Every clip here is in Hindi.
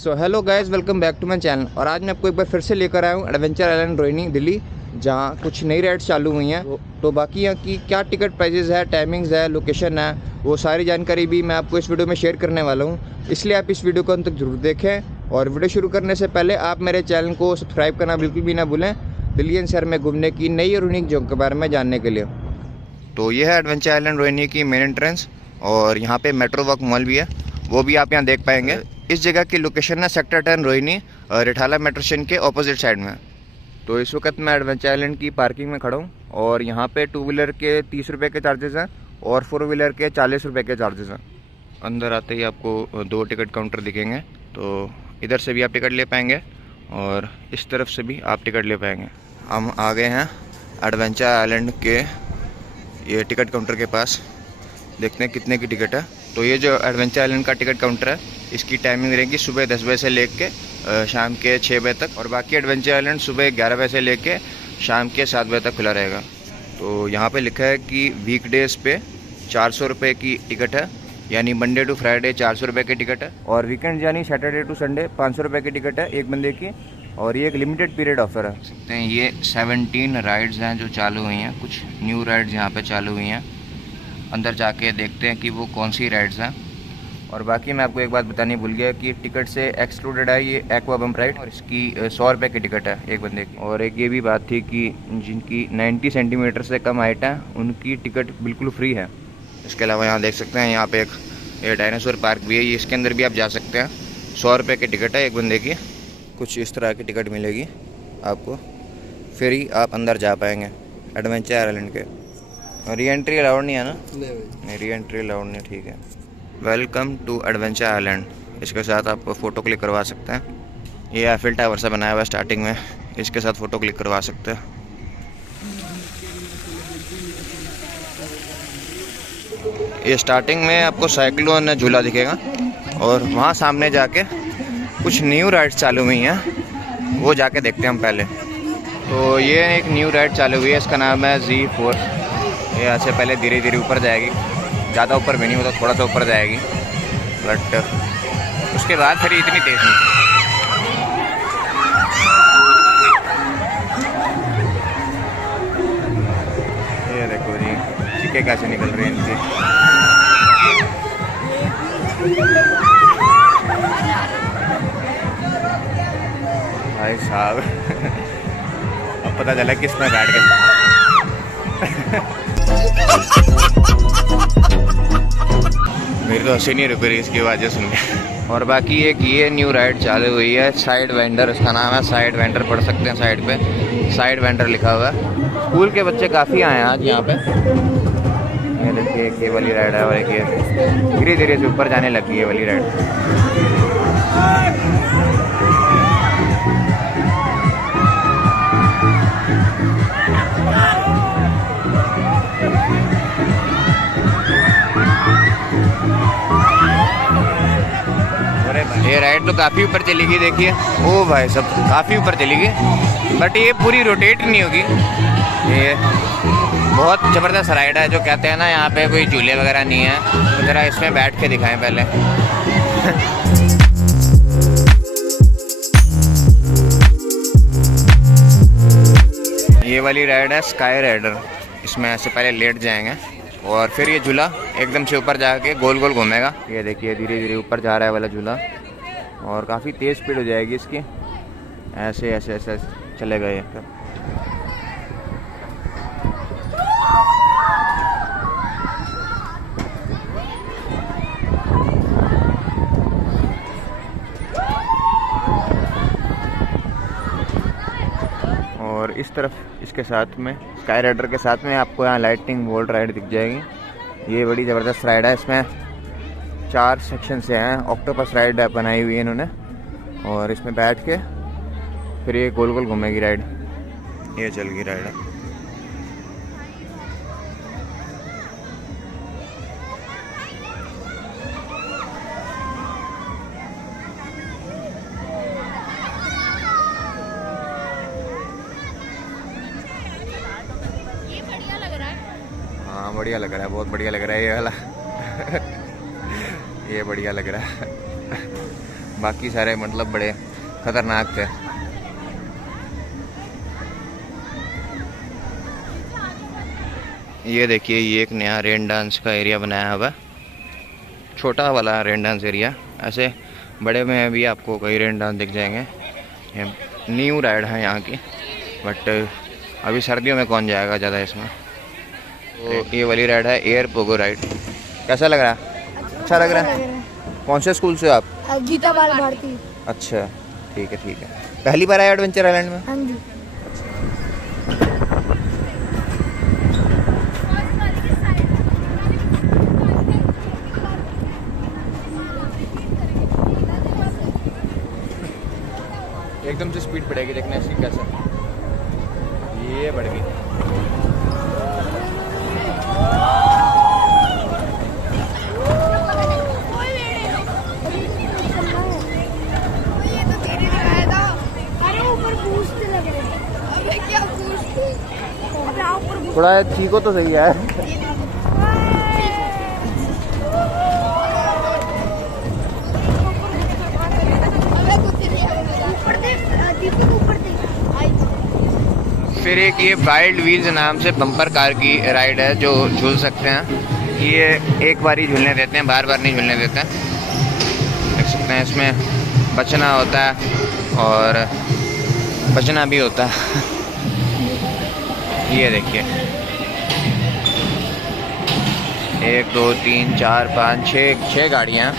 So hello guys, welcome back to my channel. और आज मैं आपको एक बार फिर से लेकर आया हूँ एडवेंचर आइलैंड रोहिनी दिल्ली, जहाँ कुछ नई राइड्स चालू हुई हैं। तो बाकी यहाँ की क्या टिकट प्राइजेज़ है, टाइमिंग्स है, लोकेशन है, वो सारी जानकारी भी मैं आपको इस वीडियो में शेयर करने वाला हूँ। इसलिए आप इस वीडियो को अंत तक जरूर देखें। और वीडियो शुरू करने से पहले आप मेरे चैनल को सब्सक्राइब करना बिल्कुल भी ना भूलें, दिल्ली एनसीआर में घूमने की नई और यूनिक जगह के बारे में जानने के लिए। तो ये है एडवेंचर आइलैंड रोहिनी की मेन एंट्रेंस, और यहाँ पे मेट्रो वॉक मॉल भी है, वो भी आप यहाँ देख पाएंगे। इस जगह की लोकेशन है sector 10 Rohini, Rithala metro station के ऑपोजिट साइड में। तो इस वक्त मैं एडवेंचर आइलैंड की पार्किंग में खड़ा हूँ, और यहाँ पे 2 व्हीलर के 30 रुपये के चार्जेस हैं और 4 व्हीलर के 40 रुपये के चार्जेस हैं। अंदर आते ही आपको 2 टिकट काउंटर दिखेंगे, तो इधर से भी आप टिकट ले पाएंगे और इस तरफ से भी आप टिकट ले पाएंगे। हम आ गए हैं एडवेंचर आइलैंड के ये टिकट काउंटर के पास, देखते हैं कितने की टिकट है। तो ये जो एडवेंचर आइलैंड का टिकट काउंटर है, इसकी टाइमिंग रहेगी सुबह 10 बजे से लेके शाम के 6 बजे तक, और बाकी एडवेंचर आइलैंड सुबह 11 बजे से लेके शाम के 7 बजे तक खुला रहेगा। तो यहाँ पे लिखा है कि वीकडेज़ पे 400 रुपये की टिकट है, यानी मंडे टू फ्राइडे 400 रुपये की टिकट है, और वीकेंड यानी सैटरडे टू संडे 500 रुपये की टिकट है एक बंदे की, और ये एक लिमिटेड पीरियड ऑफर है। सकते हैं ये 17 राइड्स हैं जो चालू हुई हैं, कुछ न्यू राइड्स यहाँ पे चालू हुई हैं। अंदर जाके देखते हैं कि वो कौन सी राइड्स हैं। और बाकी मैं आपको एक बात बतानी भूल गया कि टिकट से एक्सक्लूडेड है ये एक्वा बम्प राइड, और इसकी 100 रुपये की टिकट है एक बंदे की। और एक ये भी बात थी कि जिनकी 90 सेंटीमीटर से कम हाइट है उनकी टिकट बिल्कुल फ्री है। इसके अलावा यहाँ देख सकते हैं, यहाँ पे एक डायनासोर पार्क भी है, ये इसके अंदर भी आप जा सकते हैं। 100 रुपये की टिकट है एक बंदे की। कुछ इस तरह की टिकट मिलेगी आपको, फिर ही आप अंदर जा पाएंगे एडवेंचर आइलैंड के। री एंट्री अलाउड नहीं है ना? नहीं, री एंट्री अलाउड नहीं, ठीक है। वेलकम टू एडवेंचर आइलैंड, इसके साथ आप फ़ोटो क्लिक करवा सकते हैं। ये एफिल टावर से बनाया हुआ है स्टार्टिंग में, इसके साथ फ़ोटो क्लिक करवा सकते हैं। ये स्टार्टिंग में आपको साइक्लोन झूला दिखेगा, और वहाँ सामने जाके कुछ न्यू राइड्स चालू हुई हैं, वो जाके देखते हैं हम पहले। तो ये एक न्यू राइड चालू हुई है, इसका नाम है Z4। ये यहाँ से पहले धीरे धीरे ऊपर जाएगी, ज़्यादा ऊपर भी नहीं होता, थोड़ा सा ऊपर जाएगी, बट उसके बाद फिर इतनी तेज़ नहीं। ये देखो जी, चिक्के कैसे निकल रही हैं इनकी। भाई साहब अब पता चला किसने बैठ गया। मेरी तो हंसी नहीं रुक रही इसकी आवाज़ें सुन के। और बाकी एक ये न्यू राइड चालू हुई है, साइड वेंडर, इसका नाम है साइड वेंडर, पढ़ सकते हैं साइड पे साइड वेंडर लिखा हुआ है। स्कूल के बच्चे काफ़ी आए हैं आज यहाँ पे। ये देखिए, एक ये वाली राइड है, और एक ये धीरे धीरे से ऊपर जाने लगी है वाली राइड। ये राइड तो काफ़ी ऊपर चली गई, देखिए। ओ भाई सब काफ़ी ऊपर चली गई, बट ये पूरी रोटेट नहीं होगी। ये बहुत ज़बरदस्त राइड है, जो कहते हैं ना यहाँ पे कोई झूले वगैरह नहीं है, तो ज़रा इसमें बैठ के दिखाएं पहले। ये वाली राइड है स्काई राइडर, इसमें ऐसे पहले लेट जाएंगे और फिर ये झूला एकदम से ऊपर जाके गोल गोल घूमेगा। ये देखिए धीरे धीरे ऊपर जा रहा है वाला झूला, और काफ़ी तेज़ स्पीड हो जाएगी इसकी, ऐसे ऐसे ऐसे चलेगा ये। और इस तरफ इसके साथ में स्काई राइडर के साथ में आपको यहाँ लाइटिंग बोल्ट राइड दिख जाएगी। ये बड़ी ज़बरदस्त राइड है, इसमें 4 सेक्शन से हैं। ऑक्टोपस राइड बनाई हुई है इन्होंने, और इसमें बैठ के फिर ये गोल गोल घूमेगी राइड। ये चल गई राइड है। हाँ बढ़िया लग रहा है, बहुत बढ़िया लग रहा है ये वाला। ये बढ़िया लग रहा है। बाकी सारे मतलब बड़े खतरनाक थे। ये देखिए, ये एक नया रेन डांस का एरिया बनाया हुआ, छोटा वाला रेन डांस एरिया। ऐसे बड़े में भी आपको कई रेन डांस दिख जाएंगे। ये न्यू राइड है यहाँ की, बट अभी सर्दियों में कौन जाएगा ज़्यादा इसमें। तो ये वाली राइड है एयर पोगो राइड। कैसा लग रहा है? अच्छा लग रहा है। कौन से स्कूल से आप? गीता बाल भारती। अच्छा, ठीक है ठीक है। पहली बार आए एडवेंचर आइलैंड में? हाँ जी। एकदम से स्पीड बढ़ेगी, देखना इसकी कैसा। ये बढ़ गई। थोड़ा ठीक हो तो सही है। फिर एक ये वाइल्ड व्हील्स नाम से बम्पर कार की राइड है जो झूल सकते हैं। ये एक बार ही झूलने देते हैं, बार बार नहीं झूलने देते हैं। देख सकते हैं इसमें बचना होता है और बचना भी होता है। ये देखिए, 1 2 3 4 5 6 गाड़ियाँ।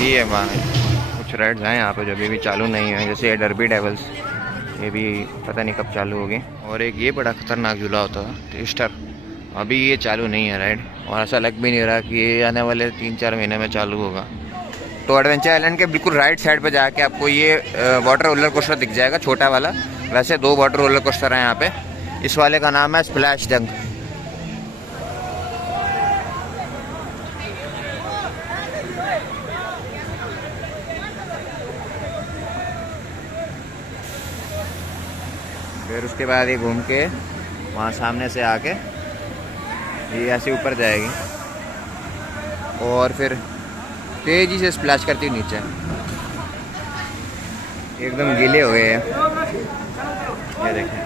ये वहाँ कुछ राइड्स हैं यहाँ पे जो अभी भी चालू नहीं है, जैसे डर्बी डेवल्स, ये भी पता नहीं कब चालू होगी। और एक ये बड़ा खतरनाक झूला होता है ट्विस्टर, अभी ये चालू नहीं है राइड, और ऐसा लग भी नहीं रहा कि ये आने वाले 3-4 महीने में चालू होगा। तो एडवेंचर आइलैंड के बिल्कुल राइट साइड पे जाके आपको ये वाटर रोलर कोस्टर दिख जाएगा, छोटा वाला। वैसे 2 वाटर रोलर कोस्टर हैं यहाँ पे। इस वाले का नाम है स्प्लैश डंक। फिर उसके बाद ये घूम के वहाँ सामने से आके ये ऐसे ऊपर जाएगी और फिर तेजी से स्प्लैश करती हुई नीचे। एकदम गीले हो गए हैं, ये देखें।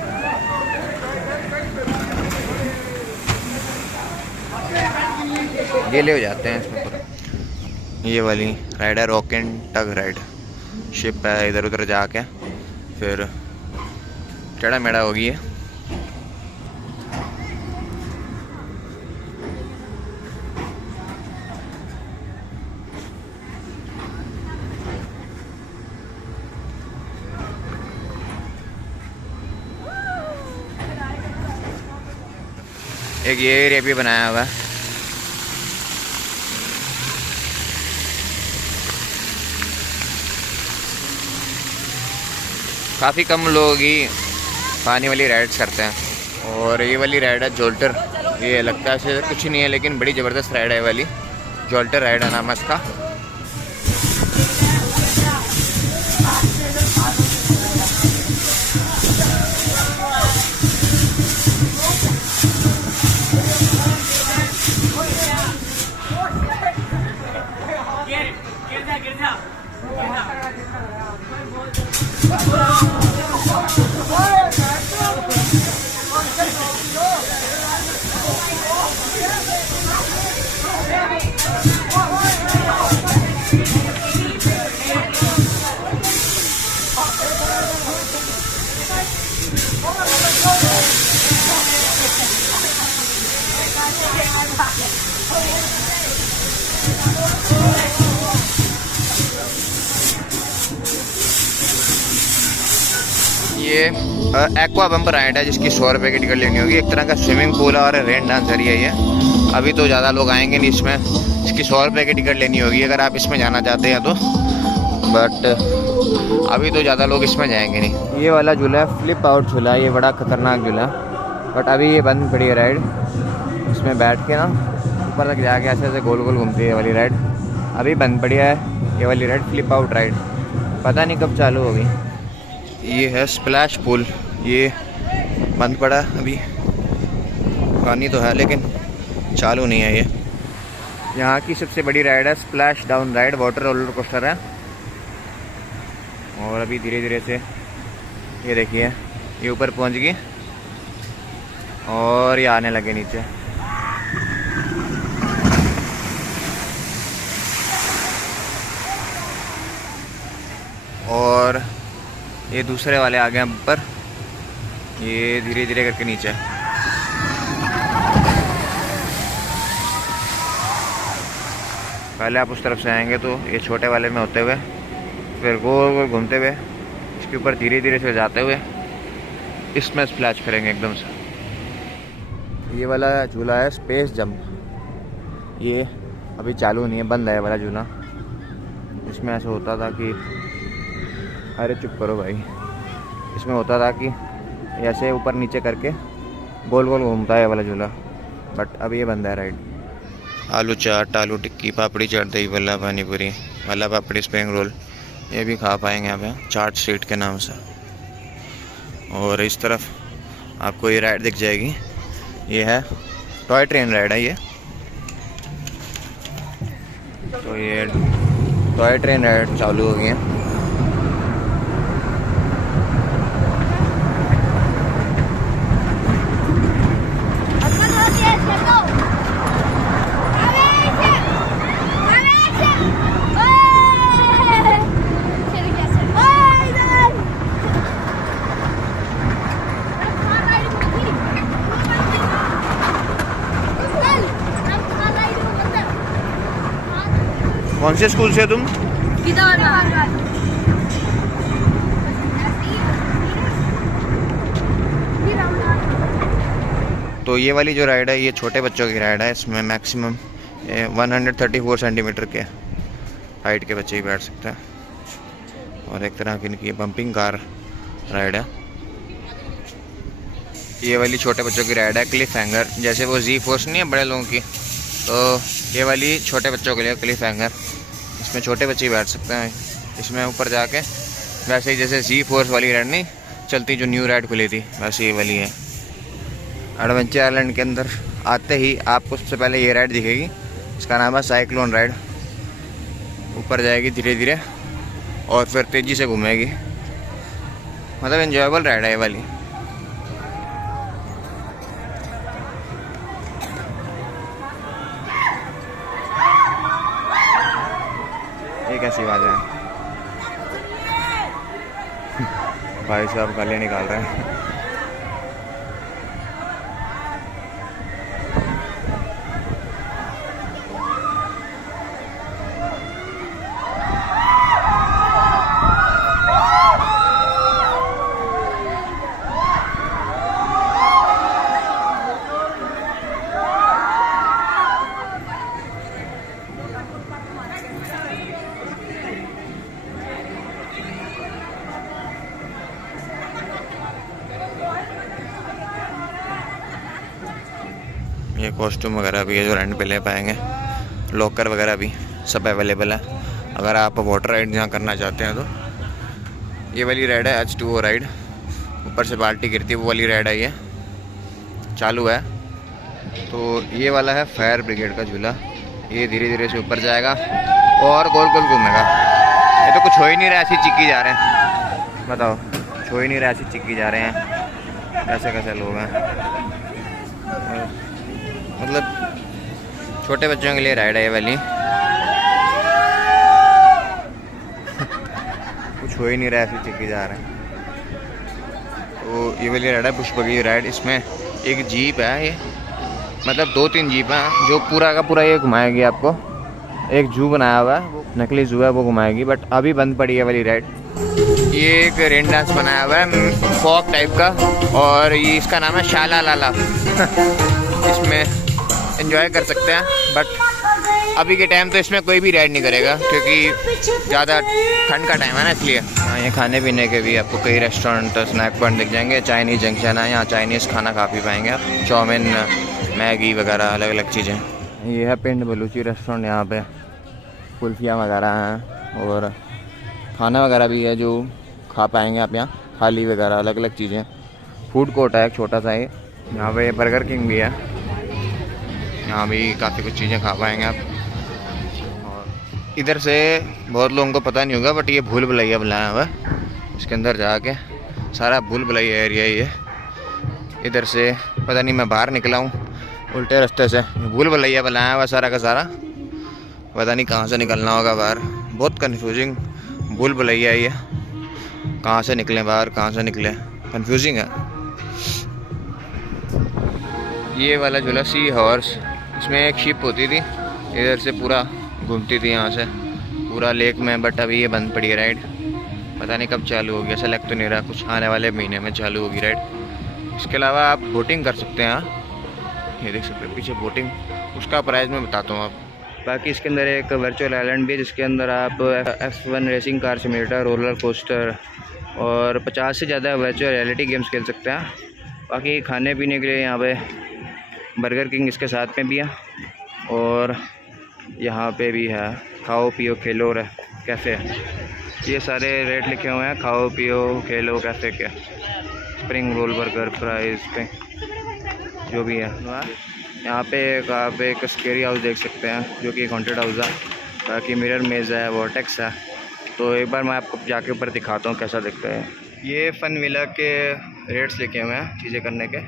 गीले हो जाते हैं इसमें पूरा। ये वाली राइड है rock and tug ride. Ship है, इधर उधर जाके फिर टेढ़ा मेढ़ा होगी है। एक ये एरिया भी बनाया हुआ है। काफ़ी कम लोग ही पानी वाली राइड्स करते हैं। और ये वाली राइड है जोल्टर। ये लगता है ऐसे कुछ नहीं है, लेकिन बड़ी ज़बरदस्त राइड है वाली। जोल्टर राइड है नाम है इसका। ये एक्वा बम्पर राइड है जिसकी 100 रुपये की टिकट लेनी होगी। एक तरह का स्विमिंग पूल और रेन डांस एरिया है ये। अभी तो ज़्यादा लोग आएंगे नहीं इसमें, इसकी 100 रुपये की टिकट लेनी होगी अगर आप इसमें जाना चाहते हैं तो। बट अभी तो ज़्यादा लोग इसमें जाएंगे नहीं। ये वाला झूला है फ्लिप आउट झूला है, ये बड़ा खतरनाक झूला, बट अभी ये बंद पड़ी है राइड। इसमें बैठ के ना ऊपर तक जाके ऐसे ऐसे गोल गोल घूमती है ये वाली राइड। अभी बंद पड़ी है ये वाली राइड, फ्लिप आउट राइड, पता नहीं कब चालू होगी। ये है स्प्लैश पूल, ये बंद पड़ा अभी। पुरानी तो है लेकिन चालू नहीं है ये। यहाँ की सबसे बड़ी राइड है splash down ride, water roller coaster है। और अभी धीरे धीरे से ये देखिए ये ऊपर पहुँच गई और ये आने लगे नीचे। और ये दूसरे वाले आ गए ऊपर, ये धीरे धीरे करके नीचे। पहले आप उस तरफ से आएंगे तो ये छोटे वाले में होते हुए फिर गोल गोल घूमते हुए इसके ऊपर धीरे धीरे से जाते हुए इसमें स्प्लैश करेंगे एकदम से। ये वाला झूला है स्पेस जंप, ये अभी चालू नहीं है, बंद है वाला झूला। इसमें ऐसा होता था कि अरे चुप करो भाई, इसमें होता था कि ऐसे ऊपर नीचे करके गोल गोल घूमता है वाला झूला, बट अब ये बंद है राइड। आलू चाट, आलू टिक्की, पापड़ी चाट, दही भल्ला, पानी पूरी, वाला पापड़ी, स्प्रिंग रोल, ये भी खा पाएंगे यहाँ पे चाट स्ट्रीट के नाम से। और इस तरफ आपको ये राइड दिख जाएगी, ये है टॉय ट्रेन राइड है ये। तो ये टॉय ट्रेन राइड चालू हो गई है। कौन से स्कूल से हो तुम? तो ये वाली जो राइड है ये छोटे बच्चों की राइड है। इसमें मैक्सिमम 134 सेंटीमीटर के हाइट के बच्चे ही बैठ सकते हैं। और एक तरह की इनकी बम्पिंग कार राइड है। ये वाली छोटे बच्चों की राइड है क्लिफ हैंगर, जैसे वो जी फोर्स नहीं है बड़े लोगों की, तो ये वाली छोटे बच्चों के लिए क्लिफ हैंगर। इसमें छोटे बच्चे ही बैठ सकते हैं। इसमें ऊपर जाके वैसे ही जैसे जी फोर्स वाली राइड नहीं चलती जो न्यू राइड खुली थी, वैसे ये वाली है। एडवेंचर आइलैंड के अंदर आते ही आपको सबसे पहले ये राइड दिखेगी, इसका नाम है साइक्लोन राइड। ऊपर जाएगी धीरे धीरे और फिर तेज़ी से घूमेगी, मतलब एंजॉयबल राइड है ये वाली। ये कैसी बात है भाई साहब गालियाँ निकाल रहे हैं। ये कॉस्ट्यूम वगैरह भी है जो रेंट पे ले पाएंगे, लॉकर वगैरह भी सब अवेलेबल है अगर आप वाटर राइड यहाँ करना चाहते हैं तो। ये वाली राइड है H2O राइड, ऊपर से बाल्टी गिरती है वो वाली राइड है, ये चालू है। तो ये वाला है फायर ब्रिगेड का झूला, ये धीरे धीरे से ऊपर जाएगा और गोल गोल घूमेगा। ये तो कुछ हो ही नहीं रहा, ऐसी चिक्की जा रहे हैं, बताओ हो ही नहीं रहा, ऐसी चिक्की जा रहे हैं। कैसे कैसे लोग हैं, मतलब छोटे बच्चों के लिए राइड है ये वाली। कुछ हो ही नहीं रहा, ऐसी चिक्की जा रहे हैं। तो ये वाली राइड है पुष्प की राइड। इसमें एक जीप है, ये मतलब 2-3 जीप हैं जो पूरा का पूरा ये घुमाएगी आपको। एक जू बनाया हुआ है, वो नकली जू है, वो घुमाएगी, बट अभी बंद पड़ी है वाली राइड। ये एक रेन डांस बनाया हुआ है फॉक टाइप का, और ये इसका नाम है शाला लाला। इसमें एंजॉय कर सकते हैं, बट अभी के टाइम तो इसमें कोई भी राइड नहीं करेगा क्योंकि ज़्यादा ठंड का टाइम है ना, इसलिए। ये खाने पीने के भी आपको कई रेस्टोरेंट स्नैक पॉइंट दिख जाएंगे। चाइनीज़ जंक्शन है, यहाँ चाइनीज़ खाना खा पी पाएंगे आप, चाउमीन, मैगी वगैरह अलग अलग चीज़ें। ये है पिंड बलूची रेस्टोरेंट, यहाँ पे कुल्फियाँ वगैरह हैं और खाना वगैरह भी है जो खा पाएंगे आप यहाँ, थाली वगैरह अलग अलग चीज़ें। फूड कोर्ट है एक छोटा सा, ये यहाँ पे बर्गर किंग भी है। यहाँ भी काफ़ी कुछ चीज़ें खा पाएंगे आप। और इधर से बहुत लोगों को पता नहीं होगा बट ये भूल भुलैया बनाया हुआ है, इसके अंदर जाके सारा भूल भुलैया एरिया ही है। इधर से पता नहीं मैं बाहर निकला हूँ उल्टे रास्ते से, भूल भुलैया बनाया हुआ सारा का सारा, पता नहीं कहाँ से निकलना होगा बाहर। बहुत कन्फ्यूजिंग भूल भुलैया ही है, कहाँ से निकले बाहर, कहाँ से निकले, कन्फ्यूजिंग है। ये वाला झूला सी हॉर्स, इसमें एक शिप होती थी, इधर से पूरा घूमती थी यहाँ से पूरा लेक में, बट अभी ये बंद पड़ी है राइड, पता नहीं कब चालू होगी, ऐसा लग तो नहीं रहा, कुछ आने वाले महीने में चालू होगी राइड। इसके अलावा आप बोटिंग कर सकते हैं यहाँ, ये देख सकते हैं पीछे बोटिंग, उसका प्राइस मैं बताता हूँ आप। बाकी इसके अंदर एक वर्चुअल आइलैंड भी है जिसके अंदर आप F1 racing car simulator, roller coaster और 50 से ज़्यादा वर्चुअल रियलिटी गेम्स खेल सकते हैं। बाकी खाने पीने के लिए यहाँ पे बर्गर किंग इसके साथ में भी है, और यहाँ पे भी है खाओ पियो खेलो कैफ़े, ये सारे रेट लिखे हुए हैं खाओ पियो खेलो कैफ़े के। स्प्रिंग रोल, बर्गर, फ्राइज पे जो भी है। यहाँ पे आप एक स्केरी हाउस देख सकते हैं जो कि एक हॉन्टेड हाउस है। बाकी मिरर मेज़ है, वॉर्टेक्स है, तो एक बार मैं आपको जाके ऊपर दिखाता हूँ कैसा दिखता है। ये फन विला के रेट्स लिखे हुए हैं चीज़ें करने के।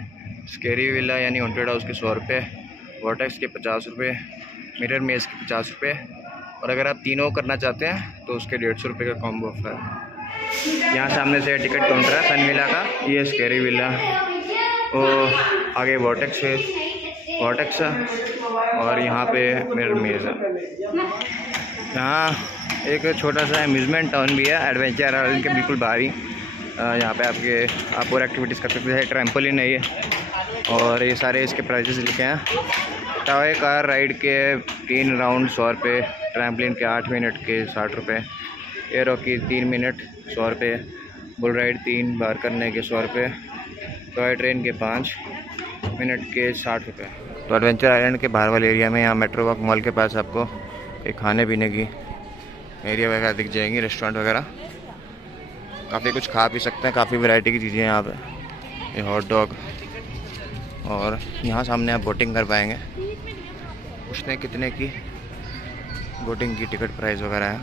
स्केरी विला यानी हॉन्टेड हाउस के 100 रुपये, वॉर्टेक्स के 50 रुपये, मिरर मेज़ के 50 रुपये, और अगर आप तीनों करना चाहते हैं तो उसके 150 रुपये का कॉम्बो ऑफर है। यहाँ सामने से टिकट काउंटर है फन विला का, ये स्केरी विला, और आगे वॉर्टेक्स है, और यहाँ पे मिरर मेज़ है। यहाँ एक छोटा सा अम्यूज़मेंट टाउन भी है एडवेंचर आइलैंड के बिल्कुल बाहर ही। यहाँ पे आप और एक्टिविटीज़ कर सकते हैं, ट्रैम्पोलिन है ये, और ये सारे इसके प्राइसेस लिखे हैं। टॉय कार राइड के 3 राउंड 100 रुपये, ट्रैम्पोलिन के 8 मिनट के 60 रुपये, एरो की 3 मिनट 100 रुपये, बुल राइड 3 बार करने के 100 रुपये, टॉय ट्रेन के 5 मिनट के 60 रुपये। तो एडवेंचर आइलैंड के बाहर वाले एरिया में यहाँ मेट्रो वॉक मॉल के पास आपको एक खाने पीने की एरिया वगैरह दिख जाएंगी, रेस्टोरेंट वगैरह, काफ़ी कुछ खा पी सकते हैं, काफ़ी वैरायटी की चीज़ें यहाँ पे, ये हॉट डॉग, और यहाँ सामने आप बोटिंग कर पाएंगे। पूछते हैं कितने की बोटिंग की टिकट प्राइस वगैरह है।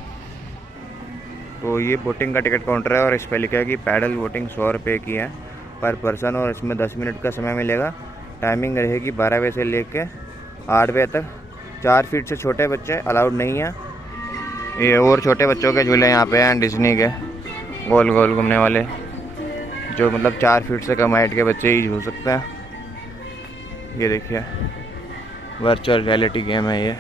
तो ये बोटिंग का टिकट काउंटर है और इस पर लिखा है कि पैडल बोटिंग 100 रुपये की है पर पर्सन, और इसमें 10 मिनट का समय मिलेगा। टाइमिंग रहेगी 12 बजे से लेके 8 बजे तक। 4 फीट से छोटे बच्चे अलाउड नहीं है। ये और छोटे बच्चों के झूले यहाँ पे हैं डिज्नी के, गोल गोल घूमने वाले, जो मतलब 4 फीट से कम हाइट के बच्चे ही झूल सकते हैं। ये देखिए वर्चुअल रियलिटी गेम है ये।